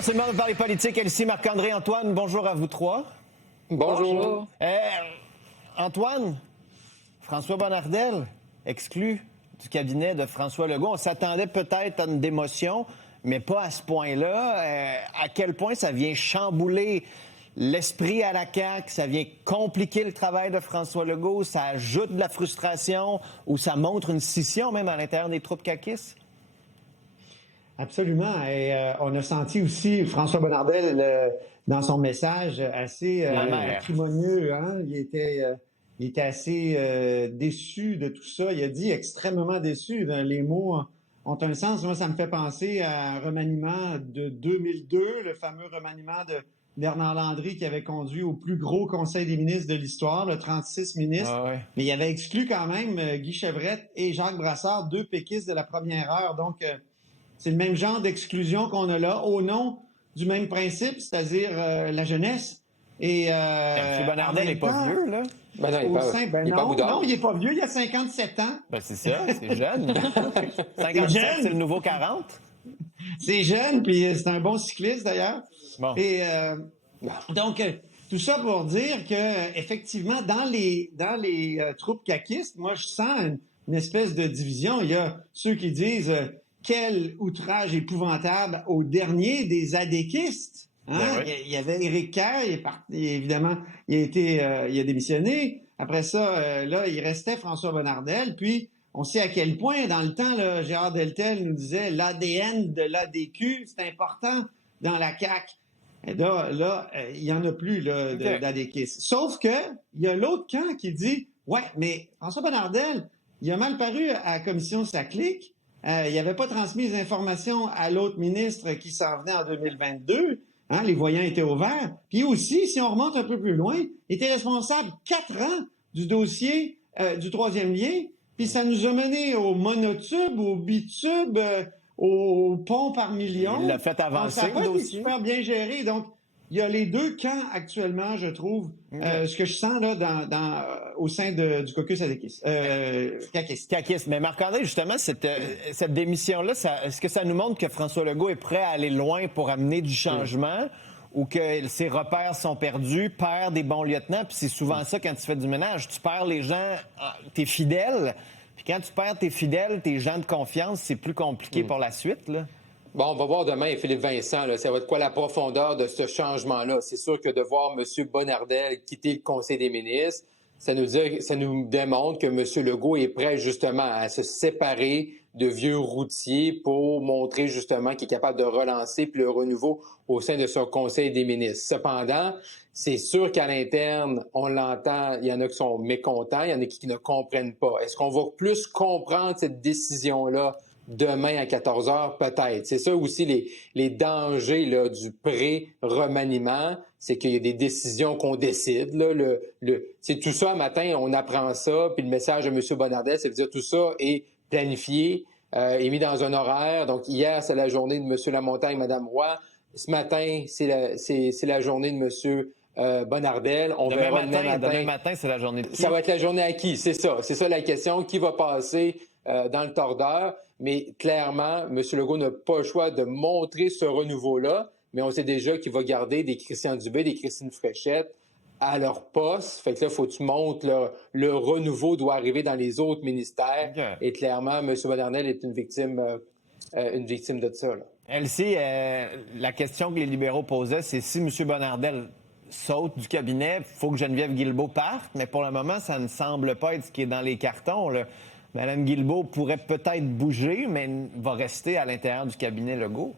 C'est le moment de parler politique. Elsie, Marc-André, Antoine, bonjour à vous trois. Bonjour. Antoine, François Bonnardel, exclu du cabinet de François Legault. On s'attendait peut-être à une démotion, mais pas à ce point-là. À quel point ça vient chambouler l'esprit à la CAQ, ça vient compliquer le travail de François Legault, ça ajoute de la frustration ou ça montre une scission même à l'intérieur des troupes caquistes? Absolument. Et on a senti aussi François Bonnardel dans son message assez acrimonieux. Hein? Il était assez déçu de tout ça. Il a dit extrêmement déçu. Les mots ont un sens. Moi, ça me fait penser à un remaniement de 2002, le fameux remaniement de Bernard Landry qui avait conduit au plus gros conseil des ministres de l'histoire, le 36 ministres. Ah ouais. Mais il avait exclu quand même Guy Chevrette et Jacques Brassard, deux péquistes de la première heure. Donc, c'est le même genre d'exclusion qu'on a là, au nom du même principe, c'est-à-dire la jeunesse. Et M. Bonnardel n'est pas vieux, là? Ben non, il n'est pas boudard. Non, il n'est pas vieux, il a 57 ans. Ben c'est ça, c'est jeune. 57, c'est le nouveau 40. C'est jeune, puis c'est un bon cycliste d'ailleurs. Bon. Et donc, tout ça pour dire que effectivement, dans les troupes caquistes, moi, je sens une espèce de division. Il y a ceux qui disent quel outrage épouvantable au dernier des adéquistes. Hein? Ben oui. Il y avait Éric Kerr, il est parti, évidemment, il a démissionné. Après ça, là, il restait François Bonnardel. Puis, on sait à quel point, dans le temps, là, Gérard Deltel nous disait l'ADN de l'ADQ, c'est important dans la CAQ. Et là, il n'y en a plus là, d'adéquistes. Sauf que il y a l'autre camp qui dit ouais, mais François Bonnardel, il a mal paru à la commission Saclic. Il n'avait pas transmis les informations à l'autre ministre qui s'en venait en 2022. Hein, les voyants étaient ouverts. Puis aussi, si on remonte un peu plus loin, il était responsable 4 ans du dossier du troisième lien. Puis ça nous a mené au monotube, au bitube, au pont par million. Il l'a fait avancer, donc, ça n'a le pas été dossier. super bien géré. Donc, il y a les deux camps actuellement, je trouve, ce que je sens là au sein du caucus caquiste. Caquiste. Mais Marc-André, justement, cette démission-là, est-ce que ça nous montre que François Legault est prêt à aller loin pour amener du changement ou que ses repères sont perdus, perd des bons lieutenants? Puis c'est souvent ça quand tu fais du ménage. Tu perds les gens, tes fidèles. Puis quand tu perds tes fidèles, tes gens de confiance, c'est plus compliqué pour la suite, là. Bon, on va voir demain, Philippe Vincent, là, ça va être quoi la profondeur de ce changement-là? C'est sûr que de voir M. Bonnardel quitter le Conseil des ministres, ça nous démontre que M. Legault est prêt justement à se séparer de vieux routiers pour montrer justement qu'il est capable de relancer puis le renouveau au sein de son Conseil des ministres. Cependant, c'est sûr qu'à l'interne, on l'entend, il y en a qui sont mécontents, il y en a qui ne comprennent pas. Est-ce qu'on va plus comprendre cette décision-là demain à 14 heures? Peut-être. C'est ça aussi les dangers là, du pré-remaniement, c'est qu'il y a des décisions qu'on décide. Là, c'est tout ça, matin, on apprend ça, puis le message de M. Bonnardel, ça veut dire tout ça est planifié, est mis dans un horaire. Donc, hier, c'est la journée de M. Lamontagne et Mme Roy. Ce matin, c'est la journée de M. Bonnardel. On verra demain matin, c'est la journée de qui? Ça va être la journée à qui? C'est ça la question. Qui va passer dans le tordeur? Mais clairement, M. Legault n'a pas le choix de montrer ce renouveau-là, mais on sait déjà qu'il va garder des Christian Dubé, des Christine Fréchette à leur poste. Fait que là, faut que tu montres le renouveau doit arriver dans les autres ministères. Okay. Et clairement, M. Bonnardel est une victime de ça. Là. Elsie, la question que les libéraux posaient, c'est si M. Bonnardel saute du cabinet, il faut que Geneviève Guilbeault parte, mais pour le moment, ça ne semble pas être ce qui est dans les cartons, là. Mme Guilbeault pourrait peut-être bouger, mais va rester à l'intérieur du cabinet Legault.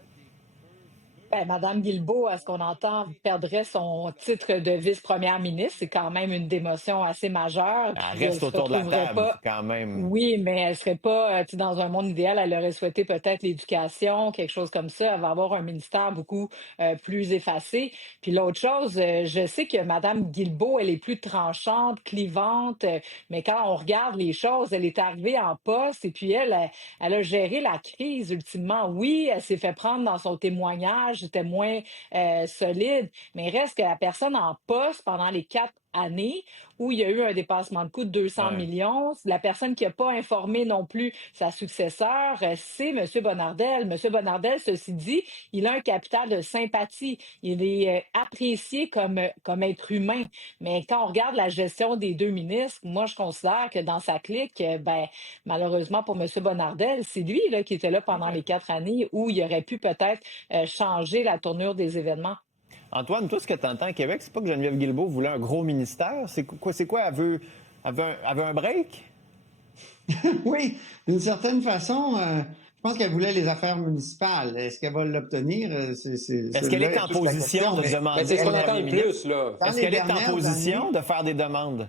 Ben, Mme Guilbeault, à ce qu'on entend, perdrait son titre de vice-première ministre. C'est quand même une démotion assez majeure. Elle reste autour de la table, quand même. Oui, mais elle serait pas, dans un monde idéal, elle aurait souhaité peut-être l'éducation, quelque chose comme ça. Elle va avoir un ministère beaucoup plus effacé. Puis l'autre chose, je sais que Mme Guilbeault, elle est plus tranchante, clivante, mais quand on regarde les choses, elle est arrivée en poste et puis elle a géré la crise ultimement. Oui, elle s'est fait prendre dans son témoignage, c'était moins solide, mais il reste que la personne en poste pendant les 4 années où il y a eu un dépassement de coût de 200 millions. La personne qui n'a pas informé non plus sa successeur, c'est M. Bonnardel. M. Bonnardel, ceci dit, il a un capital de sympathie. Il est apprécié comme être humain. Mais quand on regarde la gestion des deux ministres, moi, je considère que dans sa clique, malheureusement pour M. Bonnardel, c'est lui là, qui était là pendant les 4 années où il aurait pu peut-être changer la tournure des événements. Antoine, toi, ce que tu entends à Québec, c'est pas que Geneviève Guilbeault voulait un gros ministère. C'est quoi? Elle veut un break? Oui, d'une certaine façon, je pense qu'elle voulait les affaires municipales. Est-ce qu'elle va l'obtenir? Est-ce qu'elle est en position de demander? C'est ce qu'on entend le plus, là. Est-ce qu'elle est en position de faire des demandes?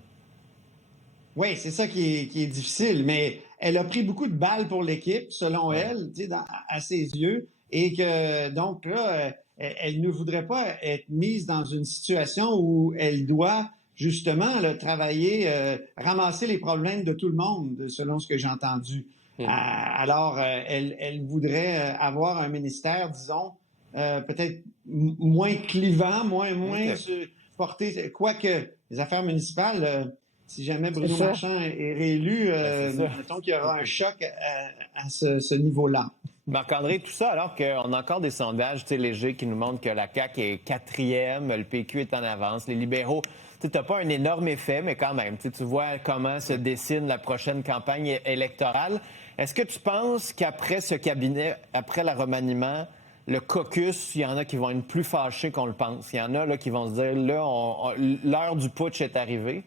Oui, c'est ça qui est difficile, mais elle a pris beaucoup de balles pour l'équipe, selon elle, à ses yeux, et que donc là, elle ne voudrait pas être mise dans une situation où elle doit justement là, travailler, ramasser les problèmes de tout le monde, selon ce que j'ai entendu. Alors, elle voudrait avoir un ministère, disons, peut-être moins clivant, moins porté, quoique les affaires municipales, si jamais Bruno Marchand est réélu, mettons qu'il y aura un choc à ce niveau-là. Marc-André, tout ça alors qu'on a encore des sondages légers qui nous montrent que la CAQ est 4e, le PQ est en avance, les libéraux, tu n'as pas un énorme effet, mais quand même, tu vois comment se dessine la prochaine campagne électorale. Est-ce que tu penses qu'après ce cabinet, après le remaniement, le caucus, il y en a qui vont être plus fâchés qu'on le pense? Il y en a là, qui vont se dire, là, l'heure du putsch est arrivée?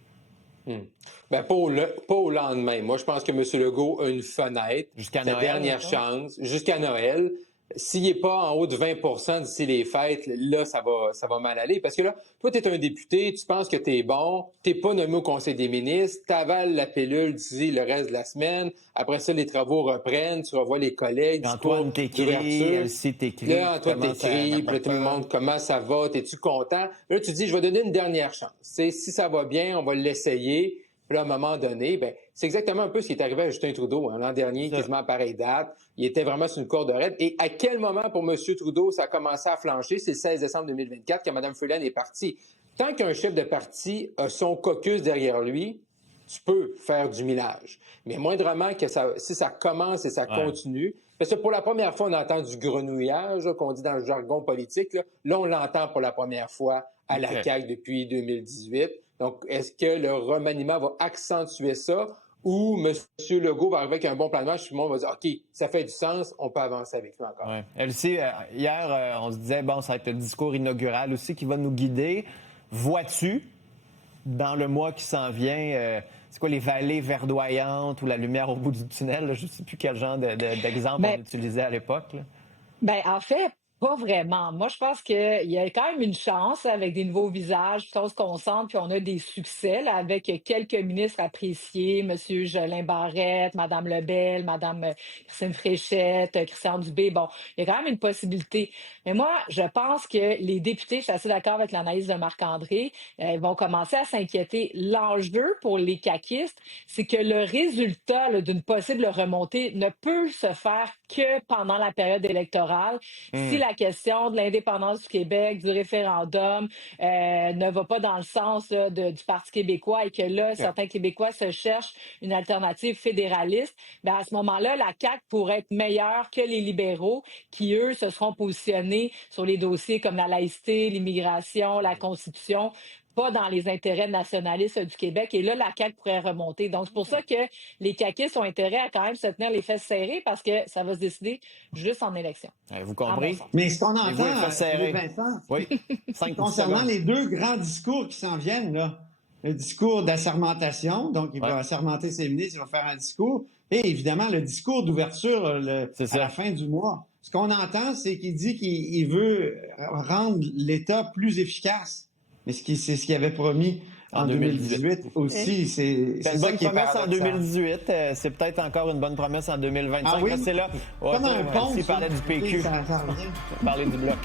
Pas au lendemain. Moi, je pense que M. Legault a une fenêtre. Jusqu'à Noël. Sa dernière chance. Jusqu'à Noël. S'il n'est pas en haut de 20 d'ici les fêtes, là, ça va mal aller. Parce que là, toi, tu es un député, tu penses que tu es bon, tu n'es pas nommé au Conseil des ministres, tu avales la pilule d'ici le reste de la semaine. Après ça, les travaux reprennent, tu revois les collègues. Antoine t'écrit, Elsie t'écrit. Là, Antoine t'écrit, puis là, tout le monde, comment ça va, es-tu content? Là, tu dis, je vais donner une dernière chance. Si ça va bien, on va l'essayer. Puis là, à un moment donné, c'est exactement un peu ce qui est arrivé à Justin Trudeau l'an dernier, quasiment à pareille date. Il était vraiment sur une corde raide. Et à quel moment, pour M. Trudeau, ça a commencé à flancher? C'est le 16 décembre 2024 quand Mme Freeland est partie. Tant qu'un chef de parti a son caucus derrière lui, tu peux faire du millage. Mais moindrement que si ça commence et ça continue, parce que pour la première fois, on entend du grenouillage, qu'on dit dans le jargon politique. Là, on l'entend pour la première fois à la CAQ depuis 2018. Donc, est-ce que le remaniement va accentuer ça ou M. Legault va arriver avec un bon plan de match, tout le monde va dire « OK, ça fait du sens, on peut avancer avec lui encore. » Elsie, hier, on se disait, bon, ça va être le discours inaugural aussi qui va nous guider. Vois-tu, dans le mois qui s'en vient, c'est quoi, les vallées verdoyantes ou la lumière au bout du tunnel? Là, je ne sais plus quel genre d'exemple on utilisait à l'époque. En fait, pas vraiment. Moi, je pense qu'il y a quand même une chance avec des nouveaux visages, puis on se concentre, puis on a des succès là, avec quelques ministres appréciés, M. Jolin Barrette, Mme Lebel, Mme Christine Fréchette, Christian Dubé. Bon, il y a quand même une possibilité. Mais moi, je pense que les députés, je suis assez d'accord avec l'analyse de Marc-André, vont commencer à s'inquiéter. L'enjeu pour les caquistes, c'est que le résultat là, d'une possible remontée ne peut se faire que pendant la période électorale. Si la question de l'indépendance du Québec, du référendum, ne va pas dans le sens là, du Parti québécois et que là, certains Québécois se cherchent une alternative fédéraliste, à ce moment-là, la CAQ pourrait être meilleure que les libéraux qui, eux, se seront positionnés sur les dossiers comme la laïcité, l'immigration, la Constitution, pas dans les intérêts nationalistes du Québec. Et là, la CAQ pourrait remonter. Donc, c'est pour ça que les caquistes ont intérêt à quand même se tenir les fesses serrées parce que ça va se décider juste en élection. Vous comprenez? Mais ce qu'on entend, Vincent, oui. concernant les deux grands discours qui s'en viennent, là, le discours d'assermentation, donc il va assermenter ses ministres, il va faire un discours, et évidemment le discours d'ouverture à la fin du mois. Ce qu'on entend, c'est qu'il dit qu'il veut rendre l'État plus efficace. Mais c'est ce qu'il avait promis en 2018 aussi. C'est une bonne promesse en 2018. C'est peut-être encore une bonne promesse en 2025. Ah oui? C'est là. Comme un pont. S'il parlait du PQ. Ça parlait du Bloc.